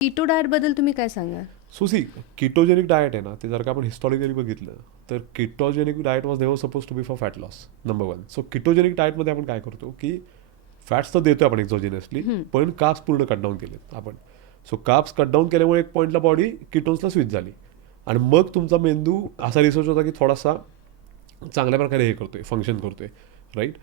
कीटो डाएटबद्दल तुम्ही काय सांगाल? सो सी किटोजेनिक डाएट आहे ना, ते जर का आपण हिस्टॉरिकली बघितलं तर ketogenic diet was never suppose to be for fat loss. Number one. So ketogenic डाएटमध्ये आपण काय करतो की फॅट्स तर देतो आपण एक्झोजिनसली, पण काप्स पूर्ण कट डाऊन केलेत आपण. सो काप्स कट डाऊन केल्यामुळे एक पॉईंटला बॉडी किटोन्सला स्विच झाली आणि मग तुमचा मेंदू असा रिसर्च होता की थोडासा चांगल्या प्रकारे हे करतोय, फंक्शन करतोय, right.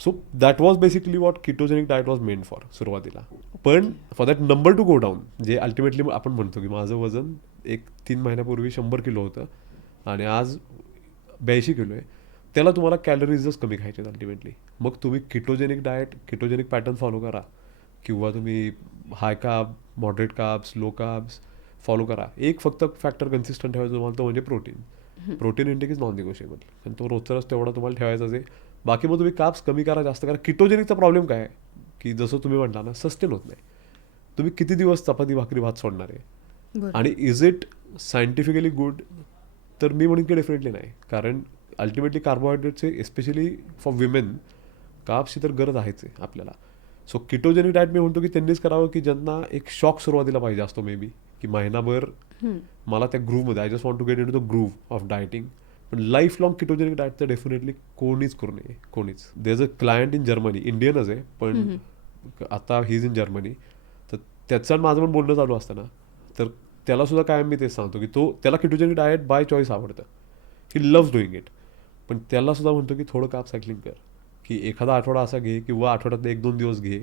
So that was basically what ketogenic diet was meant for सुरुवातीला. पण for that number to go down, जे अल्टिमेटली आपण म्हणतो की माझं वजन 3 महिन्यापूर्वी 100 किलो होतं आणि आज 82 किलो आहे, त्याला तुम्हाला कॅलरीजच कमी खायचे आहेत अल्टिमेटली. मग तुम्ही ketogenic diet, ketogenic pattern follow करा किंवा तुम्ही high carb, moderate carbs, low carbs follow करा. एक फक्त फॅक्टर कन्सिस्टंट ठेवायचं तुम्हाला, तो म्हणजे protein. Protein intake is non negotiable आणि तो रोजचाच तेवढा तुम्हाला ठेवायचाच आहे. बाकी मग तुम्ही कार्ब्स कमी करा, जास्त करा. किटोजेनिकचा प्रॉब्लेम काय आहे की जसं तुम्ही म्हटला ना, सस्टेन होत नाही. तुम्ही किती दिवस चपाती भाकरी भात सोडणार आहे? बरं. आणि इज इट सायंटिफिकली गुड? तर मी म्हणेन की डेफिनेटली नाही. कारण अल्टिमेटली कार्बोहायड्रेटचे एस्पेशली फॉर विमेन कार्ब्सची तर गरज आहेच आहे आपल्याला. सो किटोजेनिक डाएट मी म्हणतो की त्यांनीच करावं की ज्यांना एक शॉक सुरुवातीला पाहिजे असतो मे बी, की महिनाभर मला त्या ग्रूव्हमध्ये, I just want to get into the groove of dieting. पण लाईफ लॉंग किटोजेनिक डाएट तर डेफिनेटली कोणीच करू नये, कोणीच. There is a client in Germany, इंडियनच आहे पण आता ही इज इन जर्मनी. तर त्याचं आणि माझं पण बोलणं चालू असतं ना, तर त्याला सुद्धा कायम मी तेच सांगतो की त्याला किटोजेनिक डाएट बाय चॉईस आवडतं. ही लव्ह डुईंग इट. पण त्याला सुद्धा म्हणतो की थोडं कार्ब सायकलिंग कर, की एखादा आठवडा असा घे किंवा आठवड्यात 1-2 दिवस घे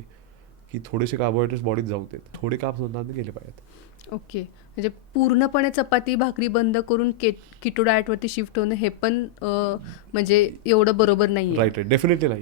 की थोडेसे कार्बोहायड्रेट्स बॉडीत जाऊ देत. थोडे कार्ब्स नंतर गेले पाहिजेत. ओके. म्हणजे पूर्णपणे चपाती भाकरी बंद करून कीटो डाएटवरती शिफ्ट होणं हे पण म्हणजे एवढं बरोबर नाही आहे. राईट, डेफिनेटली नाही.